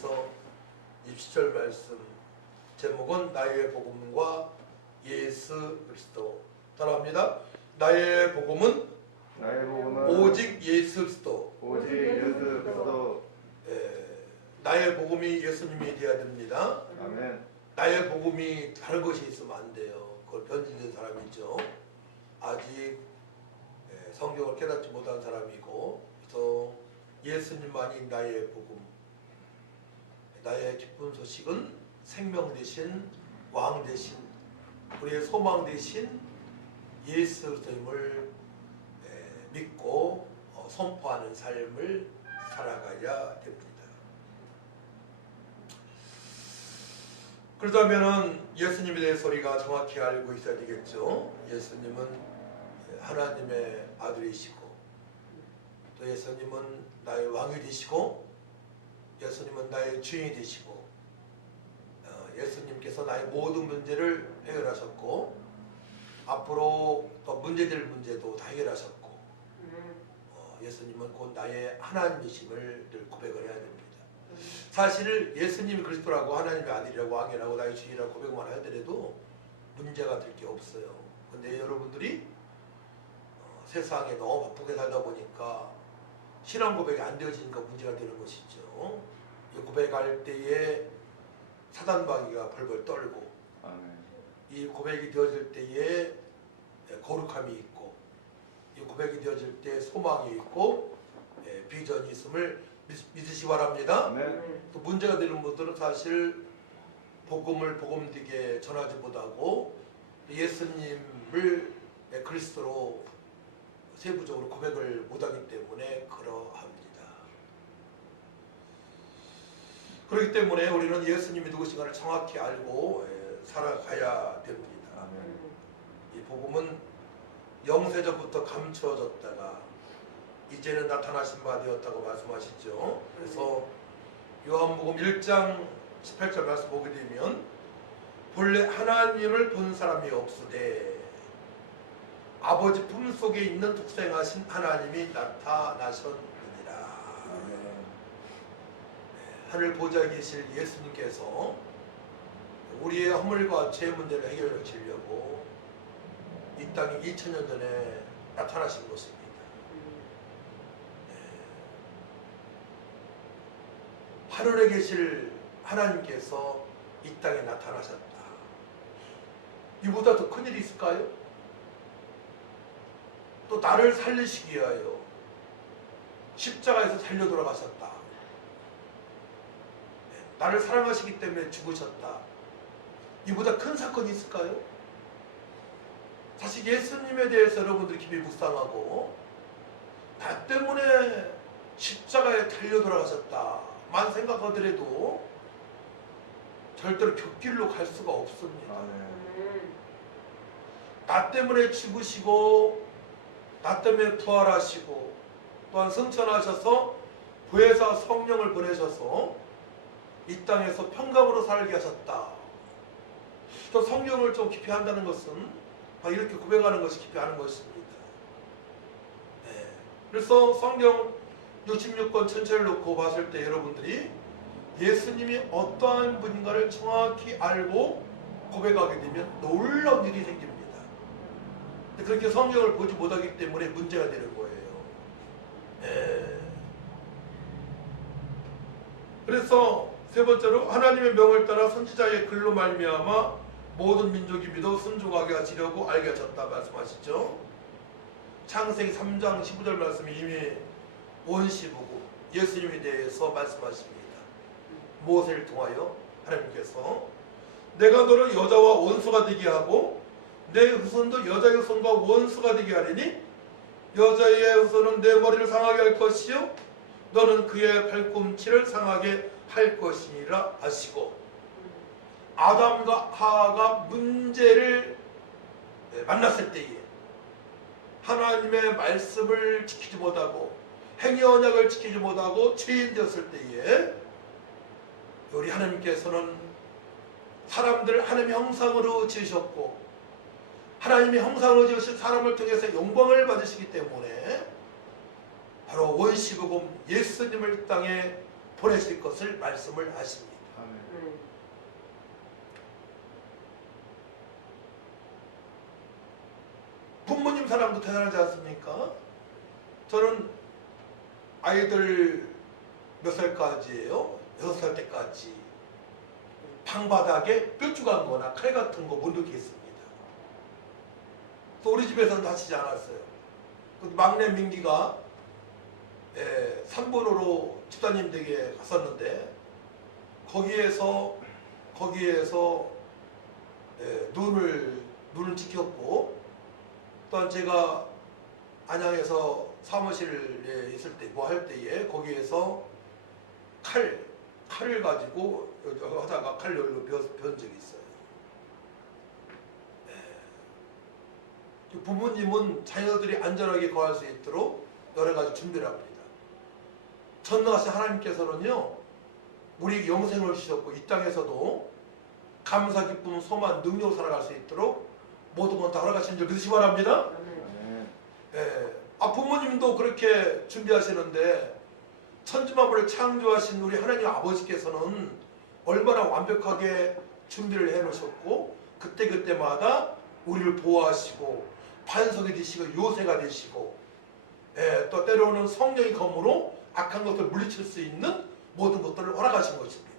그래서 20절 말씀 제목은 나의 복음과 예수 그리스도. 따라합니다. 나의 복음은 오직 예수 그리스도. 나의 복음이 예수님이 되어야 됩니다. 아멘. 나의 복음이 다른 것이 있으면 안 돼요. 그걸 변질된 사람이죠. 아직 성경을 깨닫지 못한 사람이고, 그래서 예수님만이 나의 복음, 나의 기쁜 소식은 생명 대신 왕 대신 우리의 소망 대신 예수 그리스도임을 믿고 선포하는 삶을 살아가야 됩니다. 그렇다면 예수님에 대해서 우리가 정확히 알고 있어야 되겠죠. 예수님은 하나님의 아들이시고, 또 예수님은 나의 왕이 되시고, 예수님은 나의 주인이 되시고, 예수님께서 나의 모든 문제를 해결하셨고, 앞으로 또 문제될 문제도 다 해결하셨고, 예수님은 곧 나의 하나님이심을 늘 고백을 해야 됩니다. 사실 예수님이 그리스도라고 하나님의 아들이라고 왕이라고 나의 주인이라고 고백만 하더라도 문제가 될 게 없어요. 근데 여러분들이 세상에 너무 바쁘게 살다 보니까 신앙 고백이 안 되어지니까 문제가 되는 것이죠. 이 고백할 때에 사단마귀가 벌벌 떨고, 이 고백이 되어질 때에 거룩함이 있고, 이 고백이 되어질 때 소망이 있고, 비전이 있음을 믿으시기 바랍니다. 또 문제가 되는 분들은 사실 복음을 복음되게 전하지 못하고 예수님을 그리스도로 세부적으로 고백을 못하기 때문에 그러합니다. 그렇기 때문에 우리는 예수님이 누구신가를 정확히 알고 살아가야 됩니다. 이 복음은 영세전부터 감추어졌다가 이제는 나타나신 바 되었다고 말씀하시죠. 그래서 요한복음 1장 18절 말씀 보게 되면 본래 하나님을 본 사람이 없으되 아버지 품속에 있는 독생하신 하나님이 나타나셨느니라. 하늘 보좌에 계실 예수님께서 우리의 허물과 죄 문제를 해결해 주려고 이 땅에 2000년 전에 나타나신 것입니다. 하늘에 계실 하나님께서 이 땅에 나타나셨다. 이보다 더 큰일이 있을까요? 또 나를 살리시기 위하여 십자가에서 달려 돌아가셨다. 나를 사랑하시기 때문에 죽으셨다. 이보다 큰 사건이 있을까요? 사실 예수님에 대해서 여러분들이 깊이 묵상하고 나 때문에 십자가에 달려 돌아가셨다 만 생각하더라도 절대로 곁길로 갈 수가 없습니다. 나 때문에 죽으시고 나 때문에 부활하시고 또한 승천하셔서 부활사 성령을 보내셔서 이 땅에서 평강으로 살게 하셨다. 또 성경을 좀 깊이 한다는 것은 이렇게 고백하는 것이 깊이 하는 것입니다. 그래서 성경 66권 전체를 놓고 봤을 때 여러분들이 예수님이 어떠한 분인가를 정확히 알고 고백하게 되면 놀라운 일이 생깁니다. 그렇게 성경을 보지 못하기 때문에 문제가 되는 거예요. 그래서 세 번째로 하나님의 명을 따라 선지자의 글로 말미암아 모든 민족이 믿어 순종하게 하시려고 알게 하셨다 말씀하시죠. 창세기 3장 15절 말씀이 이미 원시보고 예수님에 대해서 말씀하십니다. 모세를 통하여 하나님께서 내가 너를 여자와 원수가 되게 하고 내 후손도 여자의 후손과 원수가 되게 하리니 여자의 후손은 내 머리를 상하게 할 것이요 너는 그의 발꿈치를 상하게 할 것이니라 하시고, 아담과 하와가 문제를 만났을 때에 하나님의 말씀을 지키지 못하고 행위 언약을 지키지 못하고 죄인 되었을 때에 우리 하나님께서는 사람들을 하나님의 형상으로 지으셨고 하나님의 형상으로 지으신 사람을 통해서 영광을 받으시기 때문에 바로 원시복음 예수님을 이 땅에 보내실 것을 말씀을 하십니다. 부모님 사랑도 대단하지 않습니까? 저는 아이들 몇 살까지예요? 6살 때까지 방바닥에 뾰족한 거나 칼 같은 거 못 느꼈습니다. 또 우리 집에서는 다치지 않았어요. 막내 민기가 3번으로 집사님 댁에 갔었는데 거기에서 눈을 지켰고, 또한 제가 안양에서 사무실에 있을 때 뭐 할 때에 거기에서 칼을 가지고 하다가 칼열로 변 적이 있어요. 부모님은 자녀들이 안전하게 거할 수 있도록 여러 가지 준비를 합니다. 전능하신 하나님께서는요, 우리 영생을 주셨고 이 땅에서도 감사, 기쁨, 소만, 능력으로 살아갈 수 있도록 모든 건 다 허락하신 줄 믿으시기 바랍니다. 부모님도 그렇게 준비하시는데 천지만물을 창조하신 우리 하나님 아버지께서는 얼마나 완벽하게 준비를 해놓으셨고 그때마다 우리를 보호하시고 반석이 되시고 요새가 되시고 또 때로는 성령의 검으로 악한 것을 물리칠 수 있는 모든 것들을 허락하신 것입니다.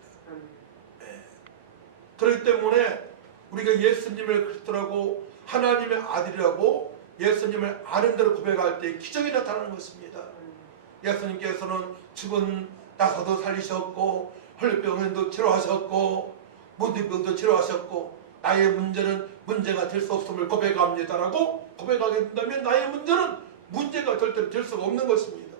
그렇기 때문에 우리가 예수님을 그리스도라고 하나님의 아들이라고 예수님을 아는 대로 고백할 때 기적이 나타나는 것입니다. 예수님께서는 죽은 나사도 살리셨고 혈병도 치료하셨고 문둥병도 치료하셨고 나의 문제는 문제가 될 수 없음을 고백합니다라고 고백하게 된다면 나의 문제는 문제가 절대로 될 수가 없는 것입니다.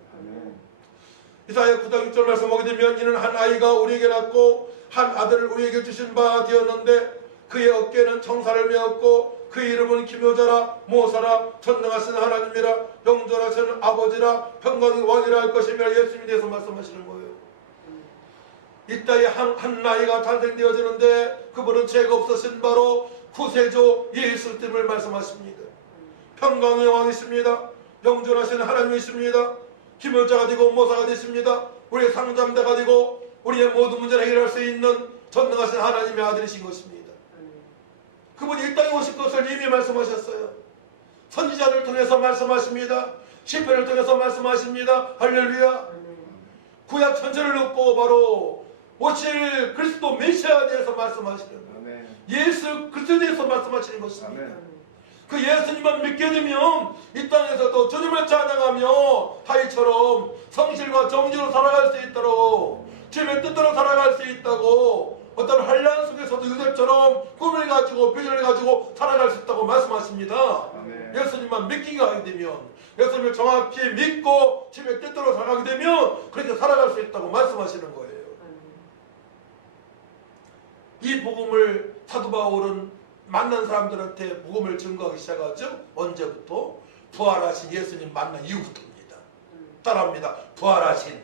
이사야 9장 6절 말씀 보게 되면 이는 한 아이가 우리에게 낳고 한 아들을 우리에게 주신 바 되었는데 그의 어깨에는 청사를 메었고 그의 이름은 기묘자라 모사라 전능하신 하나님이라 영존하신 아버지라 평강의 왕이라 할 것이며 예수님에 대해서 말씀하시는 거예요. 이따에 한 나이가 탄생되어지는데 그분은 죄가 없으신 바로 구세주 예수 그리스도를 말씀하십니다. 평강의 왕이십니다. 영존하신 하나님이십니다. 기묘자가 되고 모사가 되십니다. 우리의 상담자가 되고 우리의 모든 문제를 해결할 수 있는 전능하신 하나님의 아들이신 것입니다. 그분이 이 땅에 오실 것을 이미 말씀하셨어요. 선지자를 통해서 말씀하십니다. 시편을 통해서 말씀하십니다. 할렐루야. 구약 전체를 놓고 바로 오실 그리스도 메시아에 대해서 말씀하시는 거예요. 예수 그리스도에 대해서 말씀하시는 것입니다. 아멘. 그 예수님만 믿게 되면 이 땅에서도 주님을 찬양하며 다윗처럼 성실과 정직으로 살아갈 수 있도록 주님의 뜻대로 살아갈 수 있다고 어떤 환난 속에서도 요셉처럼 꿈을 가지고 비전을 가지고 살아갈 수 있다고 말씀하십니다. 아멘. 예수님만 믿기가 하게 되면 예수님을 정확히 믿고 주님의 뜻대로 살아가게 되면 그렇게 살아갈 수 있다고 말씀하시는 거예요. 이 복음을 사도 바울은 만난 사람들한테 복음을 증거하기 시작하죠. 언제부터? 부활하신 예수님 만난 이후부터입니다. 따라합니다. 부활하신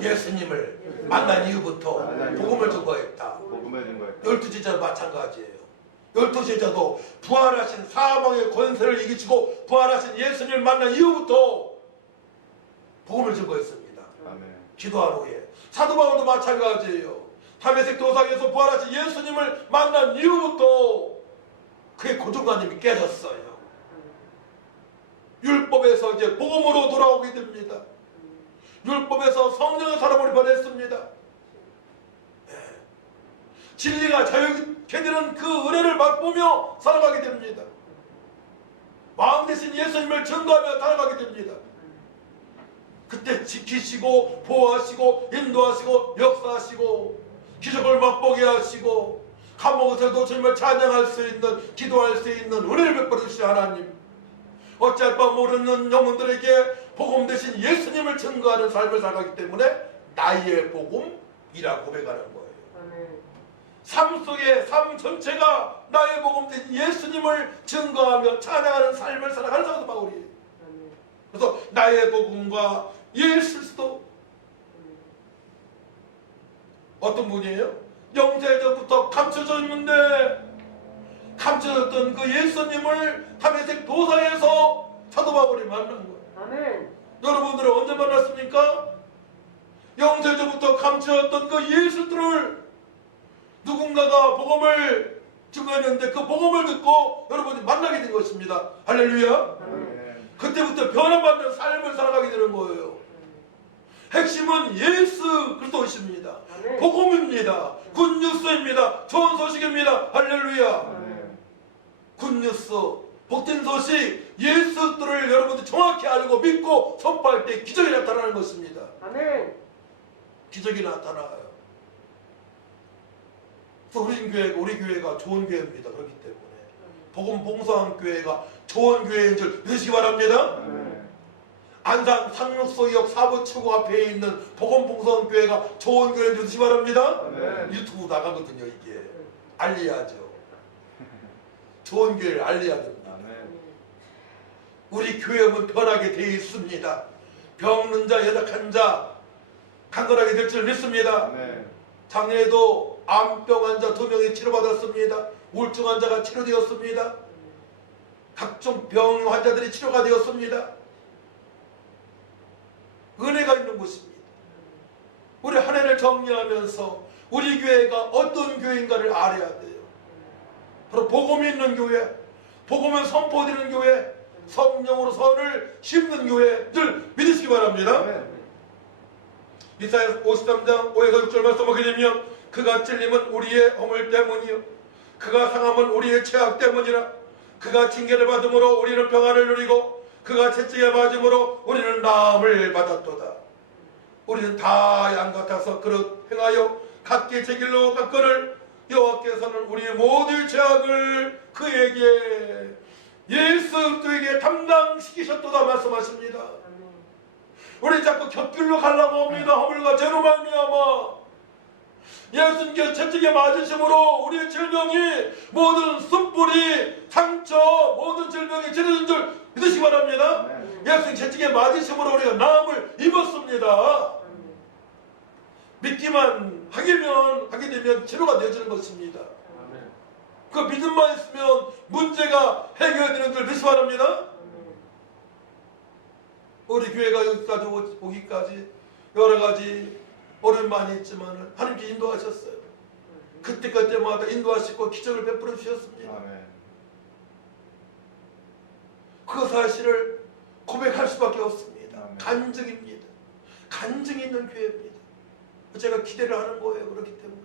예수님을 만난 이후부터 복음을 증거했다. 12제자 마찬가지예요. 12제자도 부활하신 사망의 권세를 이기시고 부활하신 예수님을 만난 이후부터 복음을 증거했습니다. 기도한 후에. 사도 바울도 마찬가지예요. 다메섹 도상에서 부활하신 예수님을 만난 이후부터 그의 고정관념이 깨졌어요. 율법에서 이제 복음으로 돌아오게 됩니다. 율법에서 성령의 사람으로 변했습니다. 진리가 자유케 되는 그 은혜를 맛보며 살아가게 됩니다. 왕 대신 예수님을 증거하며 살아가게 됩니다. 그때 지키시고 보호하시고 인도하시고 역사하시고 기적을 맛보게 하시고 감옥에서도 주님을 찬양할 수 있는 기도할 수 있는 은혜를 베풀어 주신 하나님, 어찌할 바 모르는 영혼들에게 복음 대신 예수님을 증거하는 삶을 살아가기 때문에 나의 복음이라 고백하는 거예요. 삶 속에 삶 전체가 나의 복음 대신 예수님을 증거하며 찬양하는 삶을 살아가는 사도 바울이에요. 그래서 나의 복음과 예수 그리스도 어떤 분이에요? 영세전부터 감춰져 있는데 감춰졌던 그 예수님을 다메섹 도상에서 사도 바울이 만난 거예요. 아멘. 여러분들은 언제 만났습니까? 영세전부터 감추었던 그 예수들을 누군가가 복음을 증거했는데 그 복음을 듣고 여러분이 만나게 된 것입니다. 할렐루야. 그때부터 변화받는 삶을 살아가게 되는 거예요. 핵심은 예수 그리스도이십니다. 복음입니다. 굿뉴스입니다. 좋은 소식입니다. 할렐루야. 굿뉴스, 복된 소식, 예수들을 여러분들 정확히 알고 믿고 선포할 때 기적이 나타나는 것입니다. 아멘. 기적이 나타나요. 그래서 우리 교회가 좋은 교회입니다. 그렇기 때문에 복음 봉사한 교회가 좋은 교회인 줄 믿으시기 바랍니다. 안산 상록소역 사부추구 앞에 있는 복음 봉사한 교회가 좋은 교회인 줄 믿으시기 바랍니다. 유튜브 나가거든요. 이게 알려야죠. 좋은 교회를 알려야 됩니다. 우리 교회는 변하게 되어 있습니다. 병든 자, 연약한 자 강건하게 될 줄 믿습니다. 작년에도 암병 환자 2명이 치료받았습니다. 우울증 환자가 치료되었습니다. 각종 병 환자들이 치료가 되었습니다. 은혜가 있는 곳입니다. 우리 한 해를 정리하면서 우리 교회가 어떤 교회인가를 알아야 돼요. 바로 복음이 있는 교회, 복음을 선포드리는 교회, 성령으로 선을 심는 교회를 믿으시기 바랍니다. 이사야 53장 5에서 6절 말씀 보게 되면 그가 찔림은 우리의 허물 때문이요 그가 상함은 우리의 죄악 때문이라 그가 징계를 받음으로 우리는 평안을 누리고 그가 채찍에 맞음으로 우리는 나음을 받았도다. 우리는 다 양 같아서 그릇 행하여 각기 제 길로 갔거늘 여호와께서는 우리의 모든 죄악을 그에게 예수 그리스도에게 담당시키셨도다 말씀하십니다. 우리 자꾸 곁길로 가려고 합니다. 허물과 죄로 말미암아 예수님께서 채찍에 맞으심으로 우리의 질병이 모든 쓴뿌리 상처 모든 질병이 치료된 줄 믿으시기 바랍니다. 예수님 채찍에 맞으심으로 우리가 나음을 입었습니다. 믿기만 하게 되면 치료가 되어지는 것입니다. 그 믿음만 있으면 문제가 해결되는 줄 믿으시기 바랍니다. 우리 교회가 여기까지 오기까지 여러 가지 어려움이 많이 있지만 하나님께 인도하셨어요. 그때마다 인도하시고 기적을 베풀어 주셨습니다. 그 사실을 고백할 수밖에 없습니다. 간증입니다. 간증이 있는 교회입니다. 제가 기대를 하는 거예요. 그렇기 때문에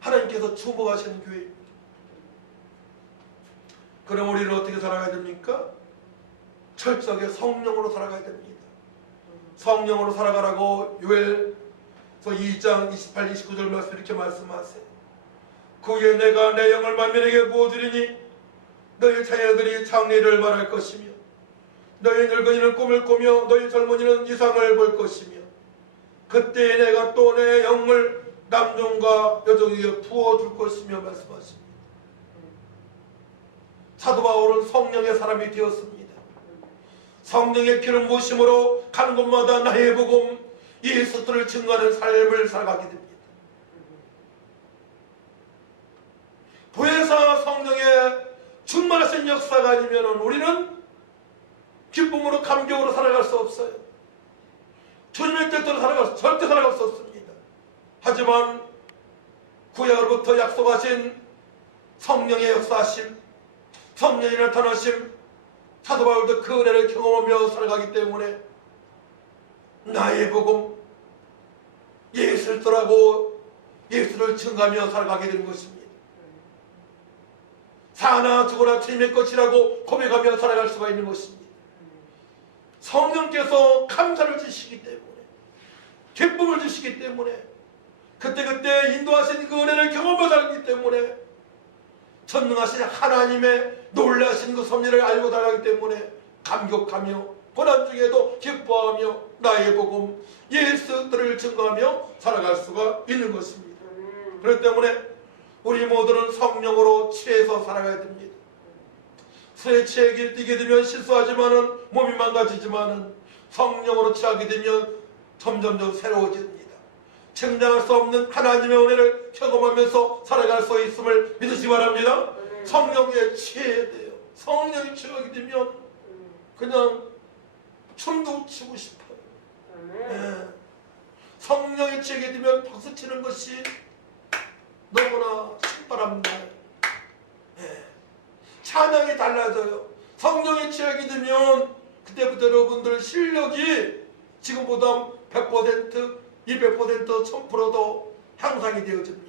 하나님께서 축복하시는 교회입니다. 그럼 우리는 어떻게 살아가야 됩니까? 철저하게 성령으로 살아가야 됩니다. 성령으로 살아가라고 요엘서 2장 28, 29절 말씀 이렇게 말씀하세요. 그후에 내가 내 영을 만민에게 부어주리니 너희 자녀들이 장래를 말할 것이며 너희 늙은이는 꿈을 꾸며 너희 젊은이는 이상을 볼 것이며 그때 내가 또 내 영을 남종과 여종에게 부어줄 것이며 말씀하십니다. 사도 바울은 성령의 사람이 되었습니다. 성령의 기름 부으심으로 가는 곳마다 나의 복음 예수들을 증거하는 삶을 살아가게 됩니다. 보혜사 성령의 충만하신 역사가 아니면 우리는 기쁨으로 감격으로 살아갈 수 없어요. 주님의 뜻대로 절대 살아갈 수 없습니다. 하지만 구약으로부터 약속하신 성령의 역사하심, 성령이 나타나심, 사도 바울도 그 은혜를 경험하며 살아가기 때문에 나의 복음, 예수를 떠나고 예수를 증거하며 살아가게 되는 것입니다. 사나 죽어나 주님의 것이라고 고백하며 살아갈 수가 있는 것입니다. 성령께서 감사를 주시기 때문에, 기쁨을 주시기 때문에, 그때그때 인도하신 그 은혜를 경험하며 살기 때문에, 전능하신 하나님의 놀라신 그 섭리를 알고 살아가기 때문에 감격하며 고난 중에도 기뻐하며 나의 복음 예수들을 증거하며 살아갈 수가 있는 것입니다. 그렇기 때문에 우리 모두는 성령으로 취해서 살아가야 됩니다. 술에 취하게 뛰게 되면 실수하지만은 몸이 망가지지만은 성령으로 취하게 되면 점점점 새로워집니다. 증량할 수 없는 하나님의 은혜를 경험하면서 살아갈 수 있음을 믿으시기 바랍니다. 성령에 취해야 돼요. 성령에 취하게 되면 그냥 춤도 추고 싶어요. 예. 성령이 치게 되면 박수 치는 것이 너무나 신바랍니다. 예. 찬양이 달라져요. 성령이 취하게 되면 그때부터 여러분들 실력이 지금보다 100%, 200%, 1000%도 향상이 되어집니다.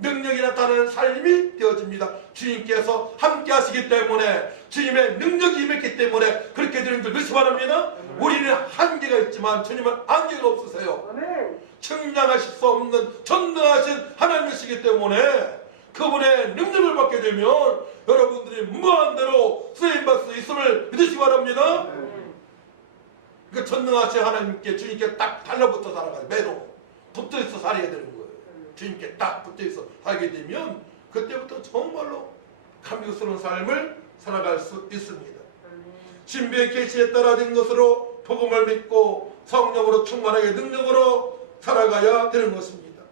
능력이 나타나는 삶이 되어집니다. 주님께서 함께 하시기 때문에, 주님의 능력이 임했기 때문에 그렇게 되는 줄 믿으시 바랍니다. 우리는 한계가 있지만 주님은 한계가 없으세요. 측량하실 수 없는 전능하신 하나님이시기 때문에 그분의 능력을 받게 되면 여러분들이 무한대로 쓰임받을 수 있음을 믿으시기 바랍니다. 그 전능하신 하나님께, 주님께 딱 달라붙어 살아가요. 매로 붙어있어 살아야 되는 거예요. 주님께 딱 붙어있어 살게 되면 그때부터 정말로 감격스러운 삶을 살아갈 수 있습니다. 신비의 계시에 따라 된 것으로 복음을 믿고 성령으로 충만하게 능력으로 살아가야 되는 것입니다.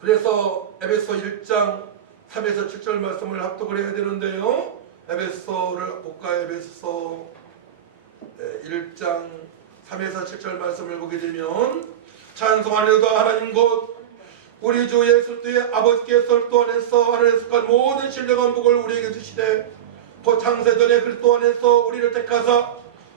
그래서 에베소 1장 3에서 7절 말씀을 합독을 해야 되는데요. 에베소를 볼까요? 에베소 1장 3에서 7절 말씀을 보게 되면, 찬송하려다 하나님 곧 우리 주 예수 그리스도의 아버지께서 그리스도 안에서 하늘에 속한 모든 신령한 복을 우리에게 주시되 곧 창세전에 그리스도 안에서 우리를 택하사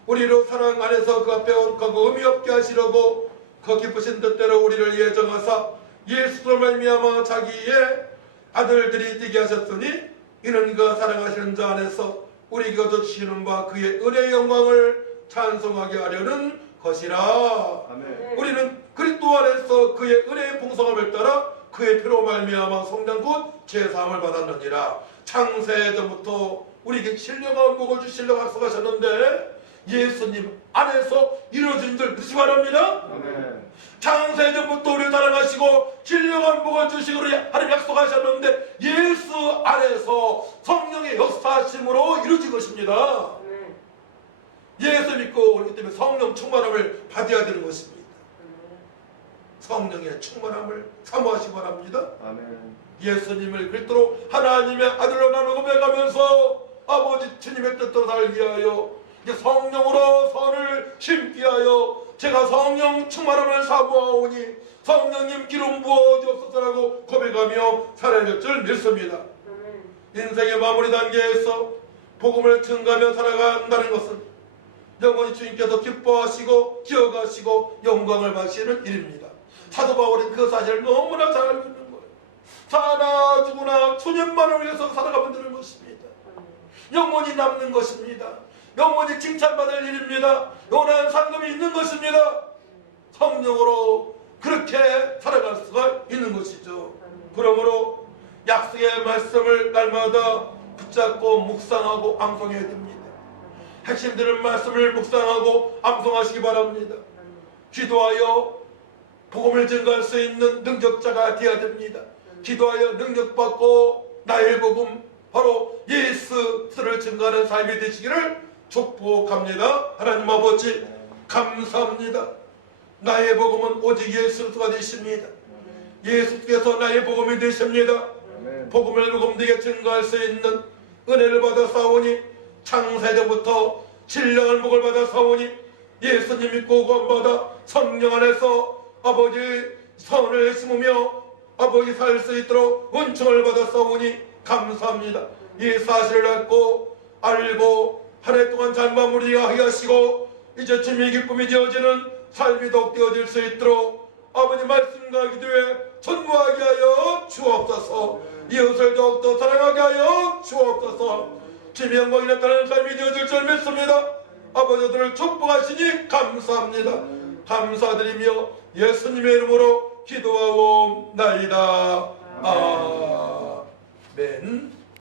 우리로 사랑 안에서 그 앞에 거룩하고 의미 없게 하시려고 그 기쁘신 뜻대로 우리를 예정하사 예수로 말미암아 자기의 아들들이 되게 하셨으니 이는 그가 사랑하시는 자 안에서 우리에게 얻어주시는 바 그의 은혜의 영광을 찬송하게 하려는 것이라. 아멘. 우리는 그리스도 안에서 그의 은혜의 풍성함을 따라 그의 피로 말미암아 성령 곧 죄사함을 받았느니라. 창세전부터 우리에게 신령한 복을 주시려고 약속하셨는데 예수님 안에서 이루어진 줄 믿으시기 바랍니다. 아멘. 창세전부터 우리를 사랑하시고 신령한 복을 주시기로 하나님 약속하셨는데 예수 안에서 성령의 역사하심으로 이루어진 것입니다. 예수 믿고 그렇기 때문에 성령 충만함을 받아야 되는 것입니다. 성령의 충만함을 사모하시기 바랍니다. 아멘. 예수님을 그리스도로 하나님의 아들로 나누고 고백하면서 아버지 주님의 뜻대로 살기 위하여 성령으로 선을 심기 위하여 제가 성령 충만함을 사모하오니 성령님 기름 부어 주옵소서라고 고백하며 살아야 될 줄 믿습니다. 인생의 마무리 단계에서 복음을 증가하며 살아간다는 것은 영원히 주님께서 기뻐하시고 기억하시고 영광을 받으시는 일입니다. 사도 바울은 그 사실을 너무나 잘 알고 있는 거예요. 사나 죽으나 주님만을 위해서 살아가면 되는 것입니다. 영원히 남는 것입니다. 영원히 칭찬받을 일입니다. 영원한 상급이 있는 것입니다. 성령으로 그렇게 살아갈 수가 있는 것이죠. 그러므로 약속의 말씀을 날마다 붙잡고 묵상하고 암송해야 됩니다. 핵심 들은 말씀을 묵상하고 암송하시기 바랍니다. 기도하여 복음을 증거할 수 있는 능력자가 되어야 됩니다. 기도하여 능력받고 나의 복음 바로 예수를 증거하는 삶이 되시기를 축복합니다. 하나님 아버지 감사합니다. 나의 복음은 오직 예수가 되십니다. 예수께서 나의 복음이 되십니다. 복음을 복음되게 증거할 수 있는 은혜를 받아 싸우니 창세전부터 신령한 복을 받아 싸우니 예수님 믿고 구원받아 성령 안에서 아버지 선을 심으며 아버지 살 수 있도록 은총을 받아 싸우니 감사합니다. 이 사실을 알고 한 해 동안 잘 마무리하게 하시고 이제 주님의 기쁨이 되어지는 삶이 더욱 되어질 수 있도록 아버지 말씀과 기도에 전무하게 하여 주옵소서. 이웃을 더욱더 사랑하게 하여 주옵소서. 주님의 영광이 나타나는 삶이 되어질 줄 믿습니다. 아버지들을 축복하시니 감사합니다. 감사드리며 예수님의 이름으로 기도하옵나이다. 아멘.